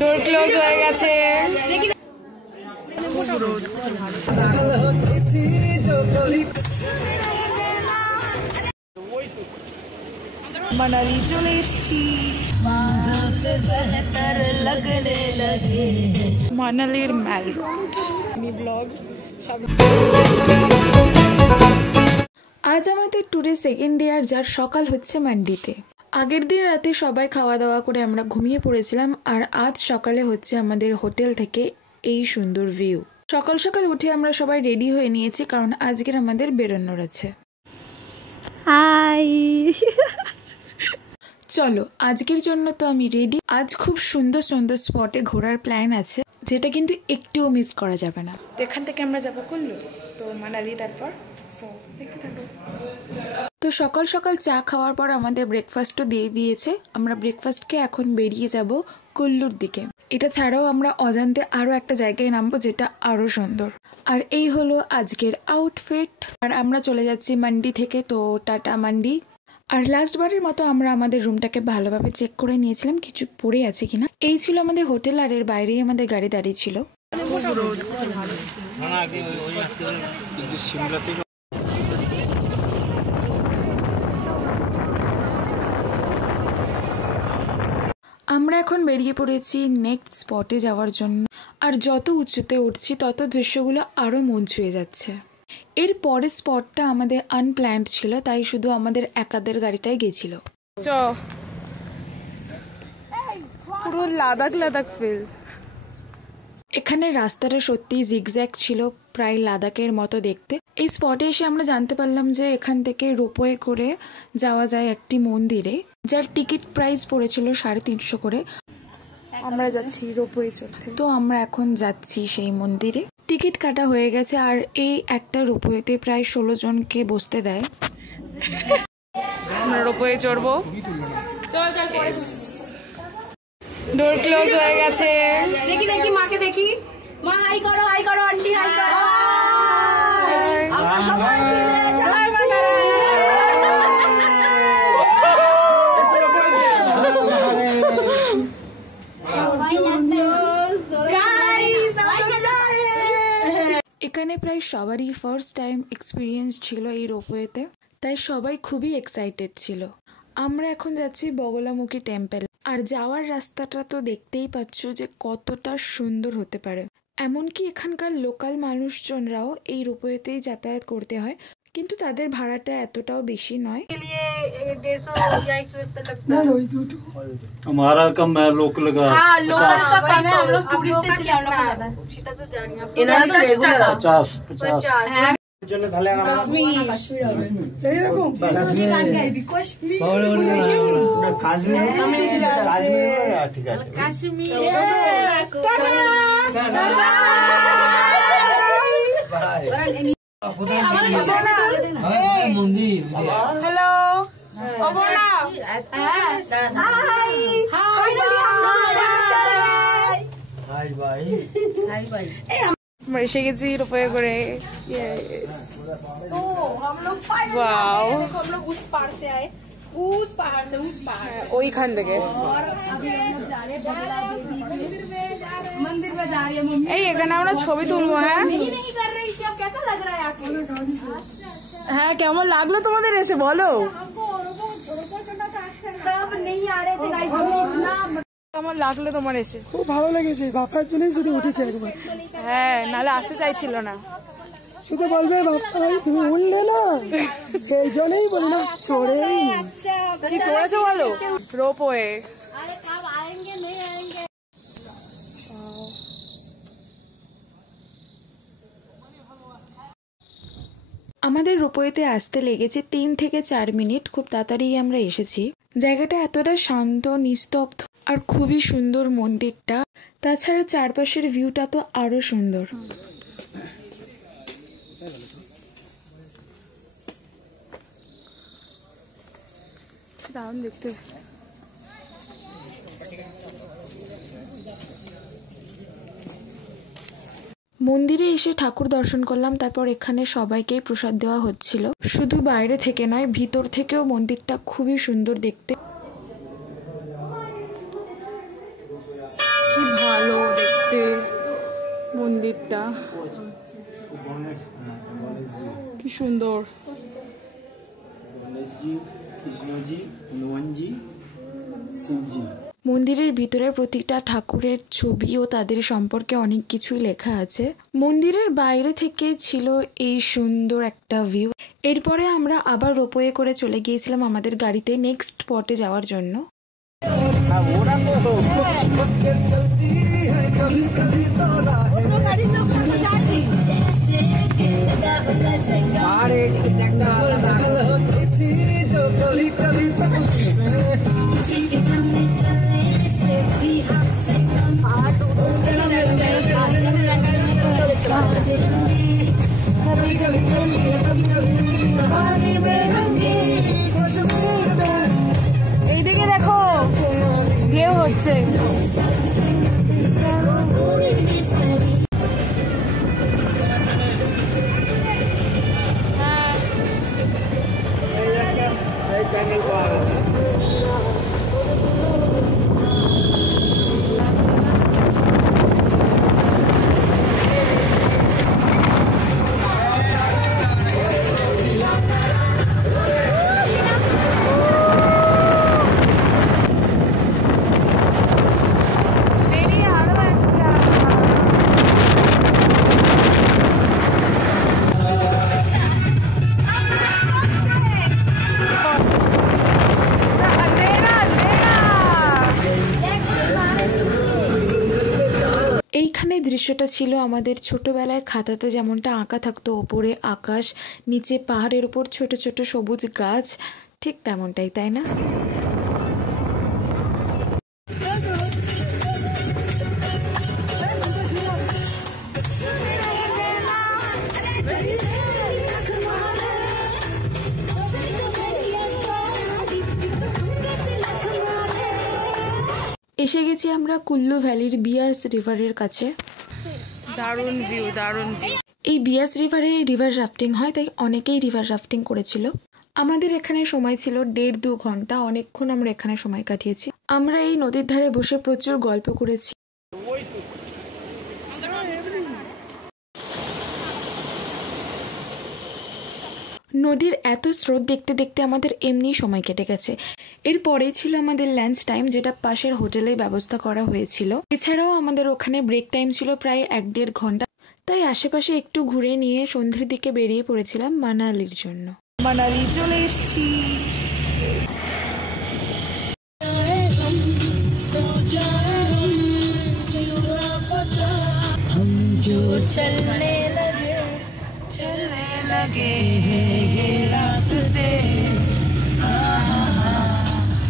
ডোর close হয়ে গেছে। মানালি চলে এসছি। মানালির ম্যাল রোড ব্লগ। আজ আমাদের ট্যুরের সেকেন্ড ডে, আর যার সকাল হচ্ছে মান্ডিতে। আগের দিন রাতে সবাই খাওয়া দাওয়া করে আমরা ঘুমিয়ে পড়েছিলাম, আর আজ সকালে হচ্ছে আমাদের হোটেল থেকে এই সুন্দর ভিউ। সকাল সকাল উঠে আমরা সবাই রেডি হয়ে নিয়েছি, কারণ আজকের আমাদের বেরোনোর আছে। হাই, চলো আজকের জন্য তো আমি রেডি। আজ খুব সুন্দর সুন্দর স্পটে ঘোরার প্ল্যান আছে, যেটা কিন্তু একটুও মিস করা যাবে না। তো এখান থেকে আমরা যাবো কুল্লু, তো মানালি, তারপর তো সকাল সকাল চা খাওয়ার পর আমাদের ব্রেকফাস্টও দিয়ে দিয়েছে। আমরা ব্রেকফাস্টকে এখন বেরিয়ে যাব কুল্লুর দিকে। এটা ছাড়াও আমরা অজান্তে আরও একটা জায়গায় নামবো, যেটা আরও সুন্দর। আর এই হলো আজকের আউটফিট। আর আমরা চলে যাচ্ছি মান্ডি থেকে, তো টাটা মান্ডি। আর লাস্টবারের মতো আমরা আমাদের রুমটাকে ভালোভাবে চেক করে নিয়েছিলাম কিছু পড়ে আছে কিনা। এই ছিল আমাদের হোটেল, আর এর বাইরেই আমাদের গাড়ি দাঁড়িয়ে ছিল। আমরা এখন বেরিয়ে পড়েছি নেক্সট স্পটে যাওয়ার জন্য। আর যত উঁচুতে উঠছি তত দৃশ্যগুলো আরও মন ছুঁয়ে যাচ্ছে। এর পরের স্পটটা আমাদের আনপ্ল্যান্ড ছিল, তাই শুধু আমাদের একাদের গাড়িটাই গেছিল। পুরো লাদাখ লাদাখ ফিল। এখানে রাস্তাটা সত্যি জিগজ্যাগ ছিল, প্রায় লাদাখের মতো দেখতে। এই স্পটে এসে আমরা জানতে পারলাম যে এখান থেকে রোপওয়ে করে যাওয়া যায় একটি মন্দিরে, যার টিকিট প্রাইস পড়েছিল 350 করে। আমরা যাচ্ছি রোপওয়ে চড়তে। তো আমরা এখন যাচ্ছি সেই মন্দিরে। টিকিট কাটা হয়ে গেছে, আর এই একটা রোপওয়েতে প্রায় 16 জনকে বসতে দেয়। আমরা রোপওয়ে চড়বো। ডোর ক্লোজ হয়ে গেছে। দেখি দেখি মাকে দেখি। মা হাই করো, হাই করো আন্টি, হাই করো। আমরা সবাই মিলে জয় মা তারা। এখানে প্রায় সবারই ফার্স্ট টাইম এক্সপিরিয়েন্স ছিল এই রোপওয়েতে, তাই সবাই খুবই এক্সাইটেড ছিল। আমরা এখন যাচ্ছি বগলামুখী টেম্পল। আর যাওয়ার রাস্তাটা তো দেখতেই পাচ্ছ যে কতটা সুন্দর হতে পারে। এমনকি এখানকার লোকাল মানুষজনরাও এই রোপওয়েতেই যাতায়াত করতে হয়, কিন্তু তাদের ভাড়াটা এতটাও বেশি নয়। हमारा कम है, लोकल का। हाँ, लोकल का कम है, हम लोग टूरिस्ट इसलिए हम लोग का ज्यादा है। সেটা তো জানি আপনি। 50 হ্যাঁ, হ্যালো, আমরা এসে গেছি রোপওয়ে করে। ওইখান থেকে এই এখানে আমরা ছবি তুলবো। হ্যাঁ হ্যাঁ, কেমন লাগলো তোমাদের এসে বলো? কেমন লাগলো তোমার এসে? খুব ভালো লেগেছে, বাপার জন্যই শুধু উঠেছে একবার। হ্যাঁ, নাহলে আসতে চাইছিল না। শুধু বলবে বাপাই তুমি উঠলে না, সেই জন্যই বলি না চড়েই। কি চড়েছো বলো? রোপওয়ে। আমাদের রোপওয়েতে আসতে লেগেছে 3 থেকে 4 মিনিট। খুব তাড়াতাড়ি আমরা এসেছি। জায়গাটা এতটা শান্ত, নিস্তব্ধ, আর খুবই সুন্দর মন্দিরটা। তাছাড়া চারপাশের ভিউটা তো আরো সুন্দর। দারুণ দেখতে। মন্দিরে এসে ঠাকুর দর্শন করলাম, তারপর এখানে সবাইকেই প্রসাদ দেওয়া হচ্ছিল। শুধু বাইরে থেকে নয়, ভিতর থেকেও মন্দিরটা খুবই সুন্দর দেখতে। কি সুন্দর। মন্দিরের ভিতরে প্রতিটা ঠাকুরের ছবি ও তাদের সম্পর্কে অনেক কিছুই লেখা আছে। মন্দিরের বাইরে থেকে ছিল এই সুন্দর একটা ভিউ। এরপরে আমরা আবার রোপওয়ে করে চলে গিয়েছিলাম আমাদের গাড়িতে নেক্সট স্পটে যাওয়ার জন্য। এইদিকে দেখো ঢেউ হচ্ছে। এইখানে দৃশ্যটা ছিল আমাদের ছোটবেলায় খাতাতে যেমনটা আঁকা থাকতো, ওপরে আকাশ, নিচে পাহাড়ের উপর ছোট ছোট সবুজ গাছ, ঠিক তেমনটাই, তাই না? এসে গেছি আমরা কুল্লু ভ্যালির বিয়ার্স রিভারের কাছে। দারুণ ভিউ, দারুণ ভিউ। এই বিয়ার্স রিভারে রিভার রাফটিং হয়, তাই অনেকেই রিভার রাফটিং করেছিল। আমাদের এখানে সময় ছিল 1.5-2 ঘন্টা, অনেকক্ষণ আমরা এখানে সময় কাটিয়েছি। আমরা এই নদীর ধারে বসে প্রচুর গল্প করেছি। নদীর এত স্রোত দেখতে দেখতে আমাদের এমনি সময় কেটে গেছে। এরপরেই ছিল আমাদের লাঞ্চ টাইম, যেটা পাশের হোটেলে ব্যবস্থা করা হয়েছিল। এছাড়াও আমাদের ওখানে ব্রেক টাইম ছিল প্রায় 1-1.5 ঘন্টা, তাই আশেপাশে একটু ঘুরে নিয়ে সন্ধ্যের দিকে বেরিয়ে পড়েছিলাম মানালির জন্য। মানালি চলে এসেছি। चलने लगे हैं ये रास्ते,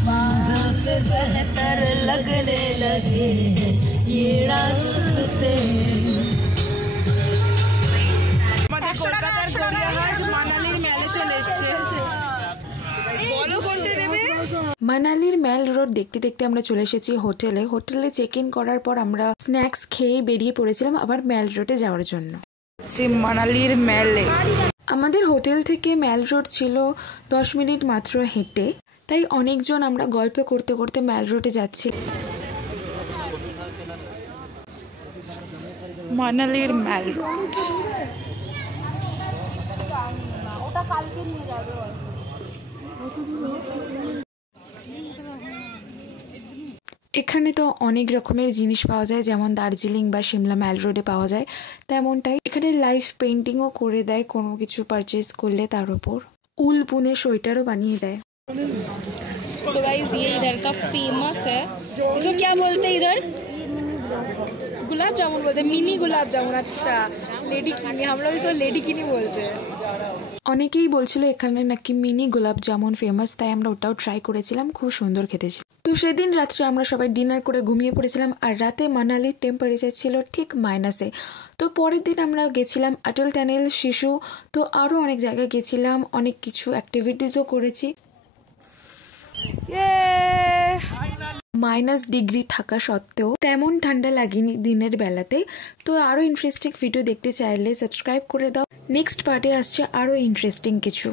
मंजिल से बेहतर लगने लगे हैं ये रास्ते। আমাদের কলকাতার গড়িয়াহাট মানালির মেলে চলে এসেছে। বলো কোনটা নেবে? মানালির মেল রোড দেখতে দেখতে আমরা চলে এসেছি হোটেলে। হোটেলে চেক ইন করার পর আমরা স্ন্যাক্স খেয়ে বেরিয়ে পড়েছিলাম আবার মেল রোডে যাওয়ার জন্য। মানালির মেলে আমাদের হোটেল থেকে মেল রোড ছিল 10 মিনিট মাত্র হেঁটে, তাই অনেকজন আমরা গল্প করতে করতে মেল রোডে যাচ্ছি। মানালির মেল রোড। এখানে তো অনেক রকমের জিনিস পাওয়া যায়, যেমন দার্জিলিং বা সিমলা মেল রোডে পাওয়া যায় তেমনটাই। এখানে লাইভ পেন্টিংও করে দেয় কোনো কিছু পারচেজ করলে, তার উপর উল বুনে সোয়েটারও বানিয়ে দেয়। So guys, ये इधर का फेमस है। इसको क्या बोलते हैं इधर? गुलाब जामुन बोलते हैं, मिनी गुलाब जामुन। अच्छा, लेडी किनी, हम लोग इसको लेडी किनी बोलते हैं। অনেকেই বলছিল এখানে নাকি মিনি গোলাপ জামুন ফেমাস, তাই আমরা ওটাও ট্রাই করেছিলাম, খুব সুন্দর খেতে ছিল। তো সেদিন রাত্রে আমরা সবাই ডিনার করে ঘুমিয়ে পড়েছিলাম, আর রাতে মানালির টেম্পারেচার ছিল ঠিক মাইনাসে। তো পরের দিন আমরা গেছিলাম অটল টানেল, শিশু, তো আরও অনেক জায়গায় গেছিলাম, অনেক কিছু অ্যাক্টিভিটিসও করেছি। -ডিগ্রি থাকা সত্ত্বেও তেমন ঠান্ডা লাগেনি দিনের বেলাতে। তো আরো ইন্টারেস্টিং ভিডিও দেখতে চাইলে সাবস্ক্রাইব করে দাও। নেক্সট পার্টে আসছে আরো ইন্টারেস্টিং কিছু।